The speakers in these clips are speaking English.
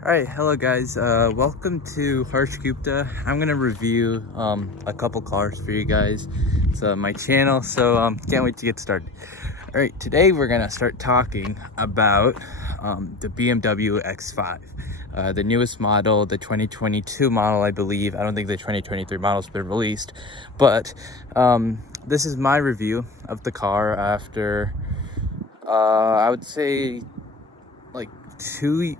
All right, hello guys. Welcome to Harsh Gupta. I'm gonna review a couple cars for you guys. It's my channel, so can't wait to get started. All right, today we're gonna start talking about the BMW X5, the newest model, the 2022 model, I believe. I don't think the 2023 model's been released, but this is my review of the car after I would say like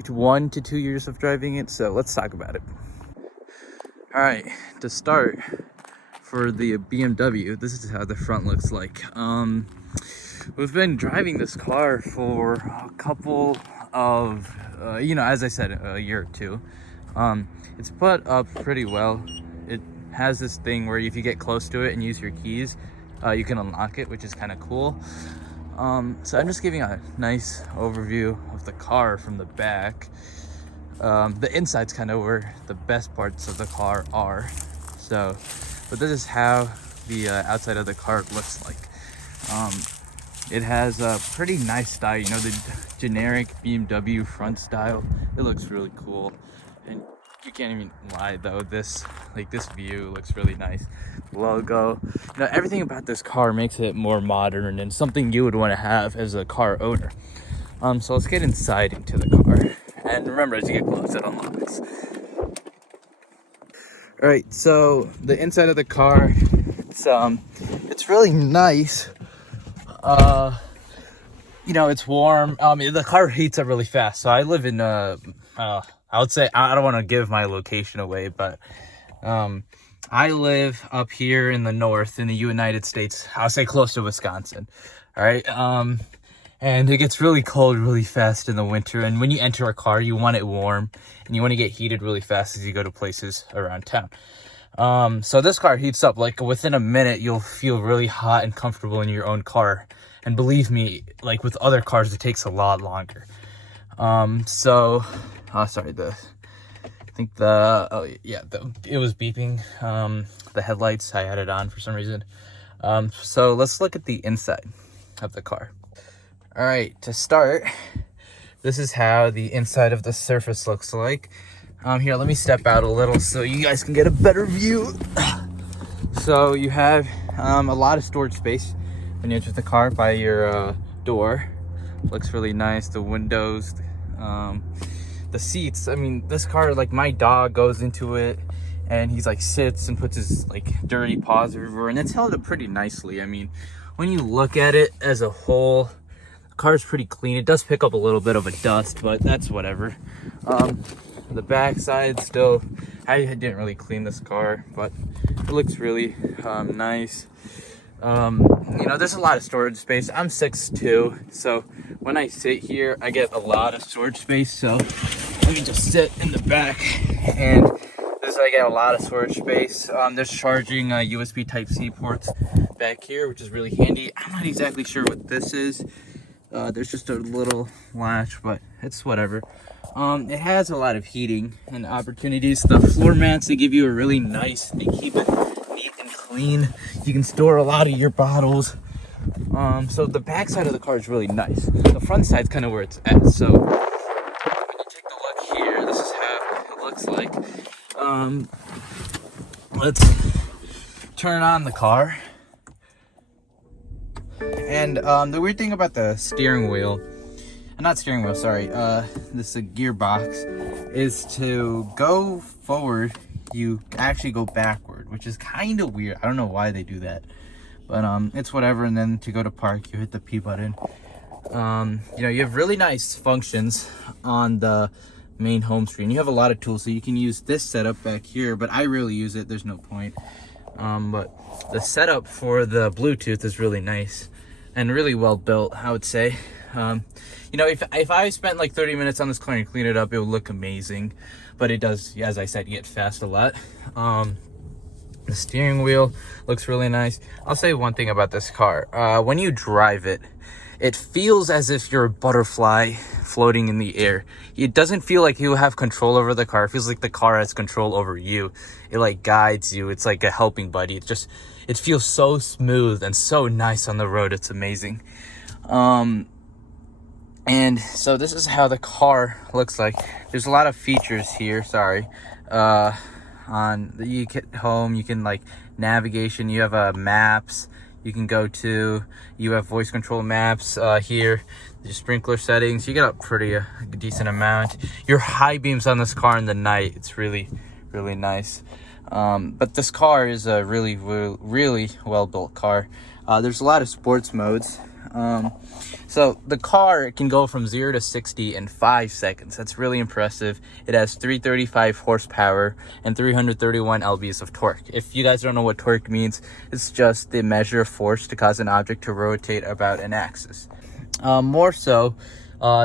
1 to 2 years of driving it. So let's talk about it. All right, to start, for the BMW, this is how the front looks like. We've been driving this car for a couple of as I said, a year or two. It's put up pretty well. It has this thing where if you get close to it and use your keys, you can unlock it, which is kind of cool. So I'm just giving a nice overview of the car from the back. The inside's kind of where the best parts of the car are. But this is how the outside of the car looks like. It has a pretty nice style, the generic BMW front style. It looks really cool, and you can't even lie though, this view looks really nice. Logo, everything about this car makes it more modern and something you would want to have as a car owner. So let's get inside into the car, and remember, as you get close, it unlocks. All right, so the inside of the car, it's really nice. It's warm. The car heats up really fast. So I live in I would say, I don't want to give my location away, but I live up here in the north in the United States. I'll say close to Wisconsin. All right. And it gets really cold really fast in the winter. And when you enter a car, you want it warm and you want to get heated really fast as you go to places around town. So this car heats up like within a minute. You'll feel really hot and comfortable in your own car. And believe me, like with other cars, it takes a lot longer. It was beeping. The headlights, I had it on for some reason. So let's look at the inside of the car. All right, to start, this is how the inside of the surface looks like. Here, let me step out a little so you guys can get a better view. So you have a lot of storage space when you enter the car by your door. Looks really nice. The windows, the seats. I mean, this car, like, my dog goes into it and he's like sits and puts his like dirty paws everywhere, and it's held up pretty nicely. I mean, when you look at it as a whole, the car's pretty clean. It does pick up a little bit of a dust, but that's whatever. The back side still, I didn't really clean this car, but it looks really nice. There's a lot of storage space. I'm 6'2", so when I sit here, I get a lot of storage space. So let me just sit in the back, and I get a lot of storage space. There's charging USB Type-C ports back here, which is really handy. I'm not exactly sure what this is. There's just a little latch, but it's whatever. It has a lot of heating and opportunities. The floor mats, they give you a really nice, they keep it neat and clean. You can store a lot of your bottles. So the back side of the car is really nice. The front side's kind of where it's at. So when you take a look here, this is how it looks like. Let's turn on the car. And the weird thing about the steering wheel, this gearbox, is to go forward, you actually go backward, which is kind of weird. I don't know why they do that, but it's whatever. And then to go to park, you hit the P button. You have really nice functions on the main home screen. You have a lot of tools, so you can use this setup back here, but I rarely use it. There's no point. But the setup for the Bluetooth is really nice and really well built, I would say. If I spent like 30 minutes on this car and clean it up, it would look amazing. But it does, as I said, get fast a lot. The steering wheel looks really nice. I'll say one thing about this car. When you drive it, it feels as if you're a butterfly floating in the air. It doesn't feel like you have control over the car. It feels like the car has control over you. It like guides you. It's like a helping buddy. It feels so smooth and so nice on the road. It's amazing. And so this is how the car looks like. There's a lot of features here, sorry. On the, you get home, you can like navigation, you have maps you can go to, you have voice control maps here, the sprinkler settings, you get up pretty a decent amount. Your high beams on this car in the night, it's really nice. But this car is a really well built car. There's a lot of sports modes. So the car can go from 0 to 60 in 5 seconds. That's really impressive. It has 335 horsepower and 331 lbs of torque. If you guys don't know what torque means, it's just the measure of force to cause an object to rotate about an axis. More so,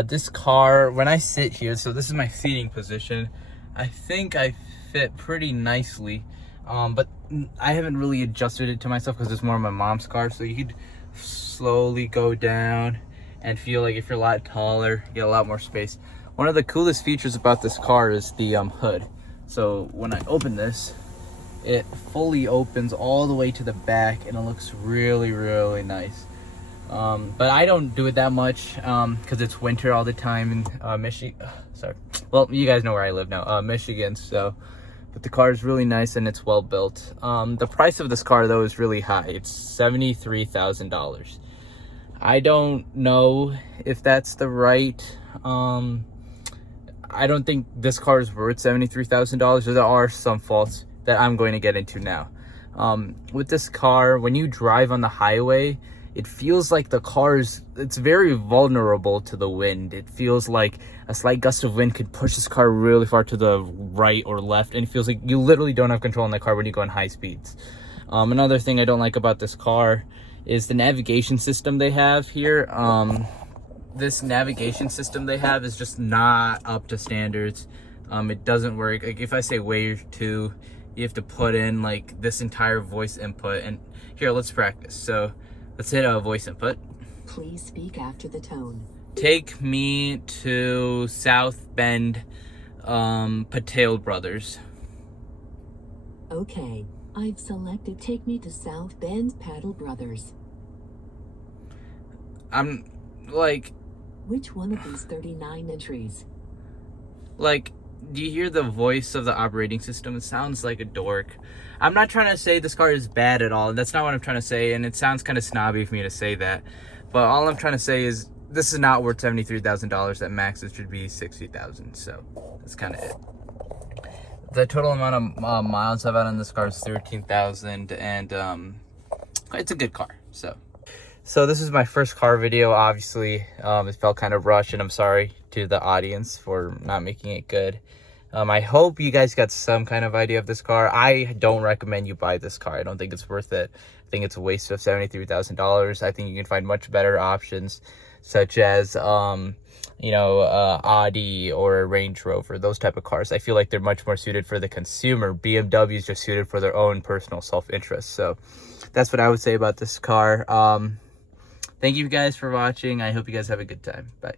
this car, when I sit here, so this is my seating position, I think I fit pretty nicely, but I haven't really adjusted it to myself because it's more of my mom's car, so you could slowly go down and feel like if you're a lot taller, you get a lot more space. One of the coolest features about this car is the hood. So when I open this, it fully opens all the way to the back and it looks really nice. But I don't do it that much because it's winter all the time in Michigan. Sorry, well, you guys know where I live now, Michigan. So but the car is really nice and it's well built. The price of this car though is really high. It's $73,000. I don't know if that's the right, I don't think this car is worth $73,000. There are some faults that I'm going to get into now. With this car, when you drive on the highway, it feels like the car it's very vulnerable to the wind. It feels like a slight gust of wind could push this car really far to the right or left, and it feels like you literally don't have control in the car when you go in high speeds. Another thing I don't like about this car is the navigation system they have here. This navigation system they have is just not up to standards. It doesn't work. Like if I say wave 2, you have to put in like this entire voice input. And here, let's practice. So let's hit a voice input. Please speak after the tone. Take me to South Bend, Patel Brothers. Okay, I've selected take me to South Bend Paddle Brothers. I'm like... Which one of these 39 entries? Like, do you hear the voice of the operating system? It sounds like a dork. I'm not trying to say this car is bad at all. That's not what I'm trying to say, and it sounds kind of snobby for me to say that. But all I'm trying to say is this is not worth $73,000. That max it should be $60,000. So that's kind of it. The total amount of miles I've had on this car is 13,000, and it's a good car. So this is my first car video. Obviously, it felt kind of rushed, and I'm sorry to the audience for not making it good. I hope you guys got some kind of idea of this car. I don't recommend you buy this car. I don't think it's worth it. I think it's a waste of $73,000. I think you can find much better options, such as Audi or a Range Rover, those type of cars. I feel like they're much more suited for the consumer. BMW is just suited for their own personal self-interest. So that's what I would say about this car. Thank you guys for watching. I hope you guys have a good time. Bye.